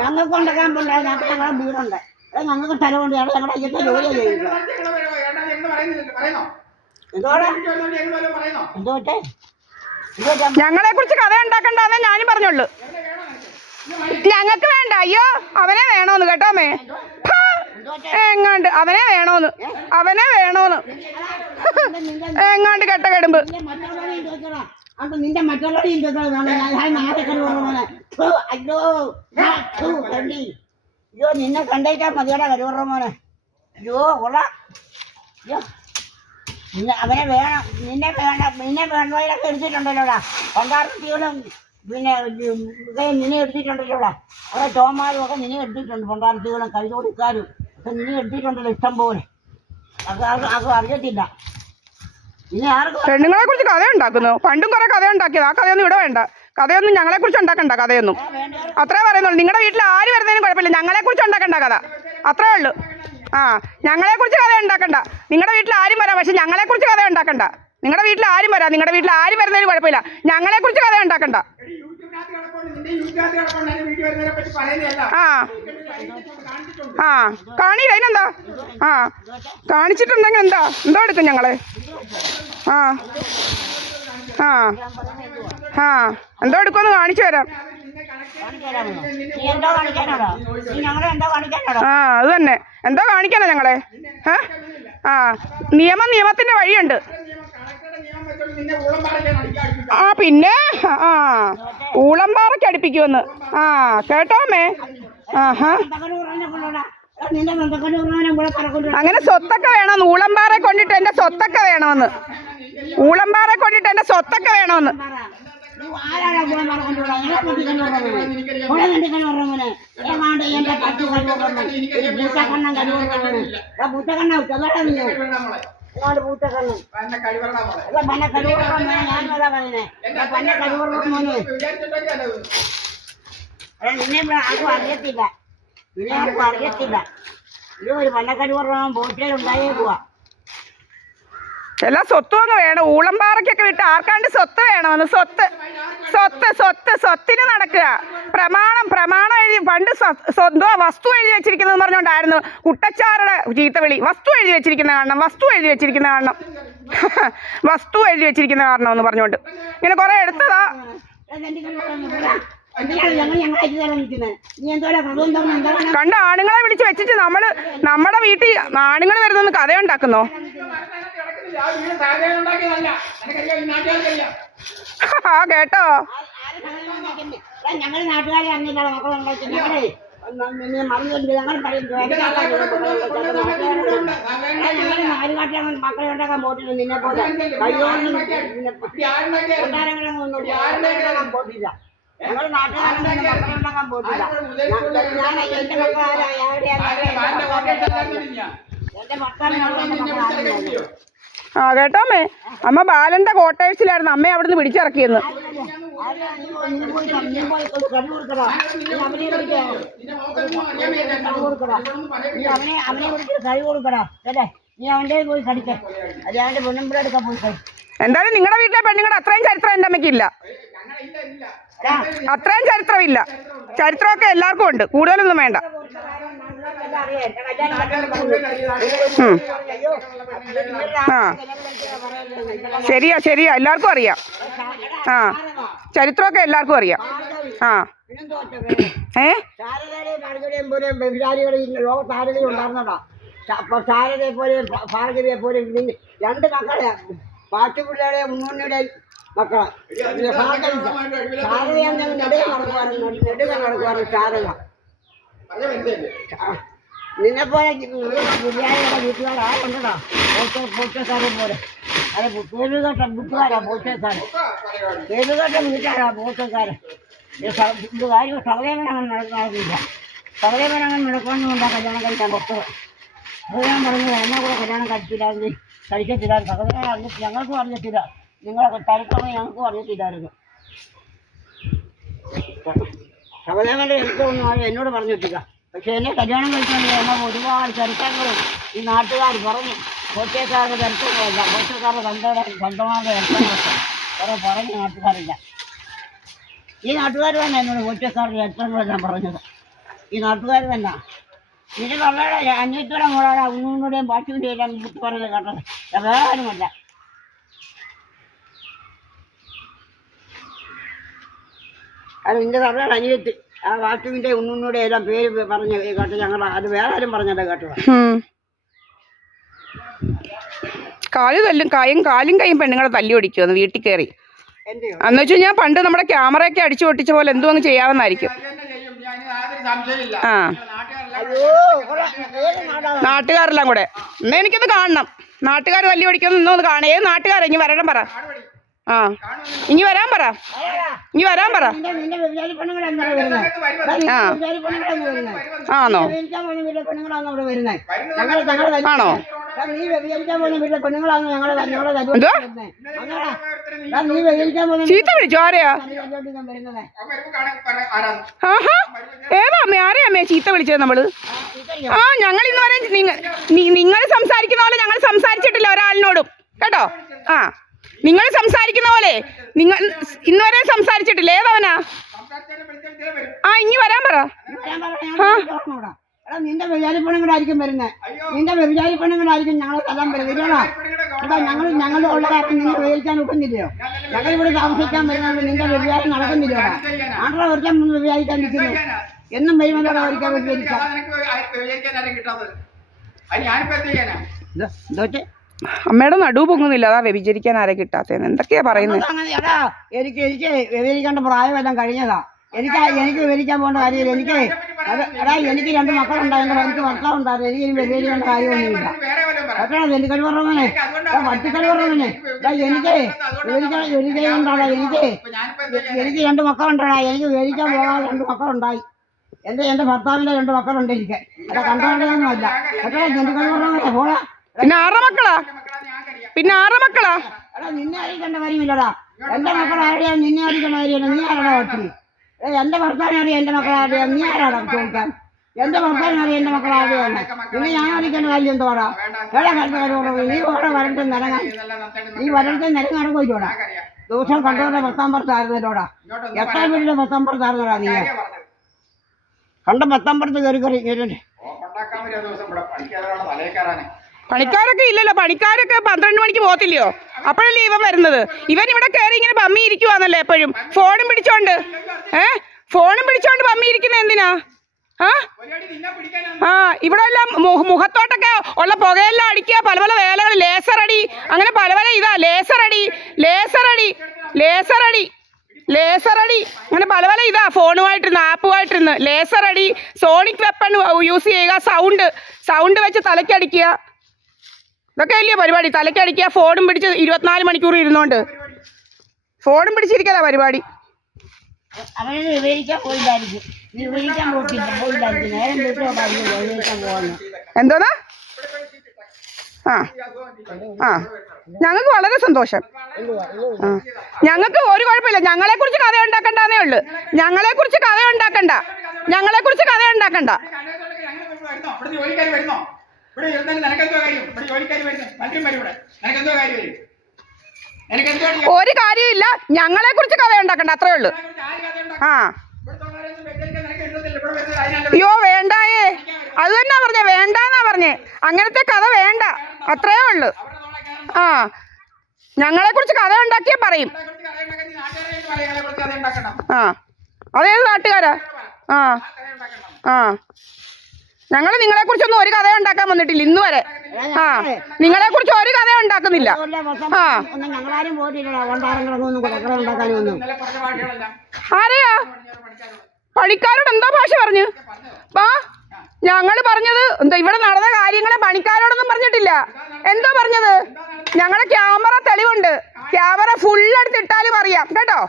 ഞങ്ങൾക്ക് ഉണ്ടാക്കാൻ പോണ്ട, ഞങ്ങൾക്ക് ഞങ്ങളുടെ വീടുണ്ട്, ഞങ്ങൾക്ക് സ്ഥലമുണ്ട്, ഞങ്ങളുടെ അയ്യത്തെ ജോലി ചെയ്യുന്നത്. എന്തോട്ടെ ഞങ്ങളെ കുറിച്ച് കഥ ഉണ്ടാക്കണ്ടെന്നേ ഞാനും പറഞ്ഞുള്ളൂ. ഞങ്ങൾക്ക് വേണ്ട. അയ്യോ അവനെ വേണോന്ന് കേട്ടോമേ, എങ്ങാണ്ട് അവനെ വേണോന്ന് എങ്ങാണ്ട് കെട്ട കെടുമ്പ്. നിന്റെ മറ്റുള്ളവരെയും അയ്യോ നിന്നെ കണ്ടേക്കാ മതിയോടെ കരുവറ മോനെ. അയ്യോ കൊള്ളാം. അയ്യോ അവനെ വേണം. നിന്നെ വേണ്ടവരൊക്കെ എടുത്തിട്ടുണ്ടല്ലോടാ. പണ്ടാർത്തികളും പിന്നെ നിന്നെ എടുത്തിട്ടുണ്ടല്ലോടാ. അവിടെ ടോമാരും ഒക്കെ നിന്നെ എടുത്തിട്ടുണ്ട്. പണ്ടാർത്തികളും കൈതോടിക്കാരും ഒക്കെ നിന്നെ എടുത്തിട്ടുണ്ടല്ലോ ഇഷ്ടം പോലെ. അത് അറിയത്തില്ല. പെണ്ണുങ്ങളെ കുറിച്ച് കഥ ഉണ്ടാക്കുന്നു. പണ്ടും കുറെ കഥ ഉണ്ടാക്കിയത്. ആ കഥയൊന്നും ഇവിടെ വേണ്ട. കഥയൊന്നും ഞങ്ങളെ കുറിച്ച് ഉണ്ടാക്കണ്ട. കഥയൊന്നും അത്രേ പറയുന്നുള്ളൂ. നിങ്ങളുടെ വീട്ടിൽ ആര് വരുന്നതിനും കുഴപ്പമില്ല. ഞങ്ങളെ കുറിച്ച് ഉണ്ടാക്കണ്ട കഥ. അത്രേ ഉള്ളൂ. ഞങ്ങളെ കുറിച്ച് കഥ ഉണ്ടാക്കണ്ട. നിങ്ങളുടെ വീട്ടിൽ ആരും വരാം, പക്ഷെ ഞങ്ങളെ കുറിച്ച് കഥ ഉണ്ടാക്കണ്ട. നിങ്ങളുടെ വീട്ടിൽ ആരും വരാം, നിങ്ങളുടെ വീട്ടിൽ ആരും വരുന്നതിന് കുഴപ്പമില്ല. ഞങ്ങളെ കുറിച്ച് കഥ ഉണ്ടാക്കണ്ട. കാണിയില്ല അതിനെന്താ? കാണിച്ചിട്ടുണ്ടെങ്കിൽ എന്തോ എടുക്കും ഞങ്ങളെ. എന്തോ എടുക്കുമെന്ന് കാണിച്ചു തരാം. അത് തന്നെ. എന്തോ കാണിക്കാനാ ഞങ്ങളെ? നിയമത്തിന്റെ വഴിയുണ്ട്. പിന്നെ ഊളംപാറയ്ക്ക് അടുപ്പിക്കുമെന്ന്. കേട്ടോമേ. അങ്ങനെ സ്വത്തൊക്കെ വേണമെന്ന്. ഊളംപാറ കൊണ്ടിട്ട് എന്റെ സ്വത്തൊക്കെ വേണമെന്ന്. ഊളംപാറ കൊണ്ടിട്ട് എന്റെ സ്വത്തൊക്കെ വേണമെന്ന്. അറിയത്തില്ല. ഒരു പന്നക്കരുവറ ബോട്ടിലുണ്ടായേ പോവാ. എല്ലാ സ്വത്തും അങ്ങ് വേണം. ഊളംപാറയ്ക്കൊക്കെ വിട്ട് ആർക്കാണ്ട് സ്വത്ത് വേണമെന്ന്. സ്വത്തിന് നടക്കുക. പ്രമാണം എഴുതി പണ്ട് വസ്തു എഴുതി വെച്ചിരിക്കുന്നത് പറഞ്ഞുകൊണ്ടായിരുന്നു കുട്ടച്ചാരുടെ ചീത്തവിളി. വസ്തു എഴുതി വെച്ചിരിക്കുന്ന കാരണം വസ്തു എഴുതി വെച്ചിരിക്കുന്ന കാരണം എന്ന് പറഞ്ഞുകൊണ്ട് ഇങ്ങനെ കുറെ എടുത്തതാ. കണ്ട ആണുങ്ങളെ വിളിച്ച് വെച്ചിട്ട് നമ്മുടെ വീട്ടിൽ ആണുങ്ങൾ വരുന്നൊന്ന് കഥയുണ്ടാക്കുന്നോ? കേട്ടോ? ഞങ്ങൾ നാട്ടുകാരെ അറിഞ്ഞില്ല മക്കളുണ്ടാക്കി. മക്കളെ ഉണ്ടാക്കാൻ പോയിട്ടില്ല. നിന്നെ പോലെ പോയിട്ടില്ല. ഞങ്ങൾ നാട്ടുകാരെ ഉണ്ടാക്കാൻ പോയിട്ടില്ല. എന്റെ മക്കളെ കേട്ടോമേ, അമ്മ ബാലന്റെ ക്വാർട്ടേഴ്സിലായിരുന്നു. അമ്മയെ അവിടുന്ന് പിടിച്ചിറക്കിയെന്ന്. എന്തായാലും നിങ്ങളുടെ വീട്ടിലെ പെണ്ണുങ്ങളുടെ അത്രയും ചരിത്രം എൻ്റെ അമ്മയ്ക്കില്ല. അത്രയും ചരിത്രമില്ല. ചരിത്രമൊക്കെ എല്ലാവർക്കും ഉണ്ട്. കൂടുതലൊന്നും വേണ്ട. ശരിയാ എല്ലാവർക്കും അറിയാം. ചരിത്രമൊക്കെ എല്ലാവർക്കും അറിയാം. ശാരദയെ പോലെ ഭാർഗവിയെ പോലെ രണ്ട് മക്കളെ പാട്ടുപിള്ളയുടെ മുന്നോണിയുടെ മക്കളെ. ശാരദയാണ് നെടുക നടക്കുവാണ് ശാരദ. നിന്നെപ്പോലെ ബിരിയാണിയുടെ വീട്ടുകാരാ ഉണ്ടോ? പോച്ചക്കാരെ പോലെ. അതെ പേരുകേട്ട വീട്ടുകാരാ പോച്ചക്കാര്. പേരുകേട്ട വീട്ടുകാരാ പോച്ചക്കാര്. കാര്യം സകലേമൻ അങ്ങനെ നടക്കുന്നില്ല. സകലേമൻ അങ്ങനെ നടക്കണമെന്നുണ്ടാ കല്യാണം കഴിക്കാൻ പുറത്ത്. അത് ഞാൻ പറഞ്ഞത് എന്നെ കൂടെ കല്യാണം കഴിക്കത്തില്ല. സകലേമൻ അറിഞ്ഞിട്ട് ഞങ്ങൾക്കും അറിയത്തില്ല. നിങ്ങളെ തരിക്കണമെന്ന് ഞങ്ങൾക്കും അറിയത്തില്ലായിരുന്നു. സകലേമൻ്റെ എടുത്തൊന്നും ആരും എന്നോട് പറഞ്ഞിട്ടില്ല. പക്ഷെ എന്നെ കല്യാണം കഴിക്കാൻ എന്നാൽ ഒരുപാട് ചരിത്രങ്ങളും ഈ നാട്ടുകാർ പറഞ്ഞു. കോട്ടയക്കാരുടെ ചരിത്രങ്ങളല്ല, കോട്ടയക്കാരുടെ സ്വന്തമാരുടെ ചരിത്രങ്ങളൊക്കെ കുറെ പറഞ്ഞു നാട്ടുകാരില്ല. ഈ നാട്ടുകാർ തന്നെ എന്നോട് പോലീസുകാരുടെ എല്ലാം പറഞ്ഞത്. ഈ നാട്ടുകാർ തന്നെ ഇത് വളരെ അന്യത്തോടെ മോളാണ് ഒന്നുകൂടെയും ബാക്കിയും ചെയ്യാൻ പറഞ്ഞത് കേട്ടത്. വേറെ ആരുമല്ല. അത് നിന്റെ തള്ളയുടെ അനിയത്തി ആ വാറ്റുവിൻ്റെ ഉണ്ണൂടെ എല്ലാം പേര് പറഞ്ഞ് കേട്ടോ. ഞങ്ങൾ അത് വേറെ ആരും പറഞ്ഞല്ല കേട്ടോ. കാലും കൈയും പെണ്ണുങ്ങളെ തല്ലി ഓടിക്കുമെന്ന് വീട്ടിൽ കയറി എന്ന് വെച്ച് കഴിഞ്ഞാൽ പണ്ട് നമ്മുടെ ക്യാമറയൊക്കെ അടിച്ചു പൊട്ടിച്ച പോലെ എന്തോ അങ്ങ് ചെയ്യാമെന്നായിരിക്കും. ആ നാട്ടുകാരെല്ലാം കൂടെ എന്നാ എനിക്കൊന്ന് കാണണം. നാട്ടുകാർ തല്ലി ഓടിക്കുമെന്ന് ഇന്നൊന്ന് കാണാം. ഏത് നാട്ടുകാരാ? ഇനി വരണം പറ. ആ ഇനി വരാൻ പറ. ഇനി വരാൻ പറ. ആണോ? ആണോ? ചീത്ത വിളിച്ചോ? ആരെയാ? ആഹാ ഏതാ അമ്മേ? ആരെയാ അമ്മേ ചീത്ത വിളിച്ചത് നമ്മള്? ആ ഞങ്ങൾ ഇന്ന് വരെ നിങ്ങൾ സംസാരിക്കുന്ന പോലെ ഞങ്ങൾ സംസാരിച്ചിട്ടില്ല ഒരാളിനോടും കേട്ടോ. ആ നിങ്ങൾ സംസാരിക്കുന്ന പോലെ നിങ്ങൾ ഇന്ന് വരെ സംസാരിച്ചിട്ടില്ല. ഏതവനാ? ആ ഇനി വരാൻ പറ. നിന്റെ വ്യഭിചാരിപ്പണങ്ങളായിരിക്കും വരുന്നത്. നിന്റെ വ്യഭിചാരിപ്പണങ്ങളായിരിക്കും ഞങ്ങളെ സ്ഥലം വരുന്നത്. ഞങ്ങൾ ഉള്ള കാര്യം നിന്നെ വ്യഭിചരിക്കാൻ ഒക്കുന്നില്ലയോ? ഞങ്ങൾ ഇവിടെ താമസിക്കാൻ വരുന്നത് നിന്റെ വ്യഭിചാരം നടക്കുന്നില്ലയോ? ആണ്ടോ ഒരിക്കൽ വ്യഭിചാരിക്കാൻ നിൽക്കുന്നു. എന്നും വരുമല്ലോ ഒരിക്കൽ വ്യഭിചരിക്കാം. അമ്മയുടെ നടു പൊങ്ങുന്നില്ല. അതാ വ്യഭിചരിക്കാൻ ആരെ കിട്ടാത്തതെന്ന് എന്തൊക്കെയാ പറയുന്നത്. എനിക്ക് വ്യഭിചരിക്കേണ്ട പ്രായമെല്ലാം കഴിഞ്ഞതാ. എനിക്ക് വിവരിക്കാൻ പോകേണ്ട കാര്യമില്ല. എനിക്ക് 2 മക്കളുണ്ടായിരുന്നു. എനിക്ക് ഭർത്താവുണ്ടായിരുന്നു. എനിക്ക് ഇനി വ്യഭിചരിക്കേണ്ട കാര്യമൊന്നുമില്ല. എത്രയാണ് എനിക്ക് കഴിവറവനെ പട്ടിക്കഴിവറവനെ എനിക്ക് വിവരിക്കേണ്ടാണ്. എനിക്ക് 2 മക്കളുണ്ടാ. എനിക്ക് വിവരിക്കാൻ പോകാൻ 2 മക്കളുണ്ടായി. എന്റെ ഭർത്താവിന്റെ 2 മക്കളുണ്ട്. എനിക്ക് അല്ല കണ്ടുകൊണ്ടൊന്നുമല്ല. എത്ര എനിക്ക് കഴിവറവനെ പോടാ. പിന്നെ 6 മക്കളാ? പിന്നെ 6 മക്കളാ? എടാ നിന്നെ അറിയിക്കേണ്ട കാര്യമില്ലടാ. എന്റെ മക്കളാരെയാ നിന്നെ അറിയിക്കേണ്ട കാര്യമില്ല. നീ ആരാടാ ഒത്തിരി? എന്റെ ഭർത്താവിനറിയാം എന്റെ മക്കളാരെയാ. നീ ആരാടാ ചോദിക്കാൻ? എന്റെ ഭർത്താവിനറിയാം എന്റെ മക്കളാരെയാണ്. പിന്നെ ഞാൻ അറിയിക്കേണ്ട കാര്യം എന്തോടാ? എവിടെ കണ്ടു നീ ഓടെ വരണ്ട് നിരങ്ങാൻ. നീ വരണ്ട് നിരങ്ങാൻ പോയിട്ടോടാ. ദിവസം കണ്ടവരുടെ പത്താമ്പുറത്തായിരുന്നല്ലോടാ. എത്ര വീട്ടിലെ പത്താമ്പുറത്തായിരുന്നോടാ നീ? കണ്ട പത്താമ്പുറത്ത് കയറി പണിക്കാരൊക്കെ ഇല്ലല്ലോ. പണിക്കാരൊക്കെ 12 മണിക്ക് പോകത്തില്ലയോ? അപ്പോഴല്ലേ ഇവൻ വരുന്നത്. ഇവൻ ഇവിടെ കയറി ഇങ്ങനെ പമ്മി ഇരിക്കുവാന്നല്ലേ എപ്പോഴും ഫോണും പിടിച്ചോണ്ട്. ഫോണും പിടിച്ചോണ്ട് പമ്മി ഇരിക്കുന്ന എന്തിനാ? ആ ഇവിടെ എല്ലാം മുഖത്തോട്ടൊക്കെ ഉള്ള പുകയെല്ലാം അടിക്കുക. പല പല വേലകൾ. ലേസറടി അങ്ങനെ പല പല ഇതാ. ലേസറടി അങ്ങനെ പല പല ഇതാ. ഫോണുമായിട്ടിരുന്ന് ആപ്പുമായിട്ടിരുന്ന് ലേസറടി, സോണിക് വെപ്പൺ യൂസ് ചെയ്യുക, സൗണ്ട് വെച്ച് തലയ്ക്കടിക്കുക. ഇതൊക്കെ അല്ലയോ പരിപാടി? തലയ്ക്കടിക്കുക, ഫോണും പിടിച്ച് 24 മണിക്കൂർ ഇരുന്നോണ്ട് ഫോണും പിടിച്ചിരിക്കാതാ പരിപാടി. എന്തോന്നാ? ആ ഞങ്ങൾക്ക് വളരെ സന്തോഷം. ഞങ്ങൾക്ക് ഒരു കുഴപ്പമില്ല. ഞങ്ങളെ കുറിച്ച് കഥ ഉണ്ടാക്കണ്ടെന്നേ ഉള്ളു. ഞങ്ങളെ കുറിച്ച് കഥ ഉണ്ടാക്കണ്ട. ഒരു കാര്യമില്ല. ഞങ്ങളെ കുറിച്ച് കഥ ഉണ്ടാക്കണ്ട. അത്രേ ഉള്ളു. ആ അയ്യോ വേണ്ടായേ. അത് തന്നെ പറഞ്ഞേ. വേണ്ടെന്നാ പറഞ്ഞേ. അങ്ങനത്തെ കഥ വേണ്ട. അത്രേ ഉള്ളു. ആ ഞങ്ങളെ കുറിച്ച് കഥ ഉണ്ടാക്കിയേ പറയും. ആ അതേത് നാട്ടുകാരാ? ആ ഞങ്ങൾ നിങ്ങളെ കുറിച്ചൊന്നും ഒരു കഥ ഉണ്ടാക്കാൻ വന്നിട്ടില്ല ഇന്ന് വരെ. ആ നിങ്ങളെ കുറിച്ച് ഒരു കഥ ഉണ്ടാക്കുന്നില്ല. ആ ആരെയാ? പണിക്കാരോട് എന്താ ഭാഷ പറഞ്ഞു? ഞങ്ങൾ പറഞ്ഞത് എന്താ? ഇവിടെ നടന്ന കാര്യങ്ങളെ പണിക്കാരോടൊന്നും പറഞ്ഞിട്ടില്ല. എന്താ പറഞ്ഞത്? ഞങ്ങളുടെ ക്യാമറ തെളിവുണ്ട്. ക്യാമറ ഫുള്ളെടുത്തിട്ടാലും അറിയാം കേട്ടോ.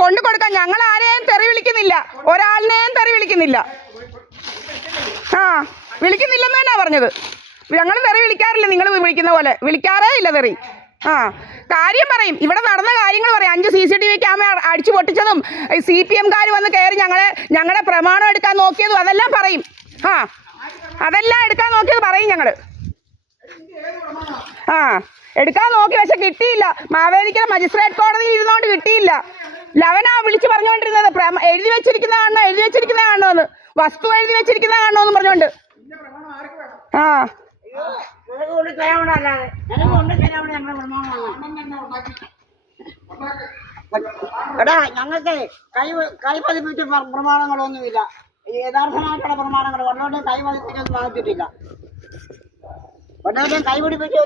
കൊണ്ടു കൊടുക്കാം. ഞങ്ങൾ ആരെയും തെറി വിളിക്കുന്നില്ല. ഒരാളിനെയും തെറി വിളിക്കുന്നില്ല. വിളിക്കുന്നില്ലെന്ന് തന്നെയാ പറഞ്ഞത്. ഞങ്ങൾ തെറി വിളിക്കാറില്ല. നിങ്ങൾ വിളിക്കുന്ന പോലെ വിളിക്കാറേ ഇല്ല തെറി. കാര്യം പറയും. ഇവിടെ നടന്ന കാര്യങ്ങൾ പറയും. 5 CCTV ക്യാമറ അടിച്ചു പൊട്ടിച്ചതും CPM-കാർ വന്ന് കയറി ഞങ്ങളുടെ പ്രമാണം എടുക്കാൻ നോക്കിയതും അതെല്ലാം പറയും. അതെല്ലാം എടുക്കാൻ നോക്കിയത് പറയും ഞങ്ങൾ. ആ എടുക്കാൻ നോക്കി പക്ഷെ കിട്ടിയില്ല. മാവേലിക്കര മജിസ്ട്രേറ്റ് കോടതിയിൽ ഇരുന്നോണ്ട് കിട്ടിയില്ല. ലവനാ വിളിച്ച് പറഞ്ഞുകൊണ്ടിരുന്നത് എഴുതി വെച്ചിരിക്കുന്ന കാണണമെന്ന്, വസ്തു എഴുതി വെച്ചിരിക്കുന്ന കാണണമെന്ന് പറഞ്ഞോണ്ട്. ആ എടാ ഞങ്ങൾക്ക് കൈ പതിപ്പിച്ച പ്രമാണങ്ങളൊന്നുമില്ല. യഥാർത്ഥമായിട്ടുള്ള പ്രമാണങ്ങൾ ഒന്നോട്ടും കൈ പതിപ്പിച്ചൊന്നും വാങ്ങിച്ചിട്ടില്ല. ഒന്നോട്ടും കൈ പിടിപ്പിച്ചോ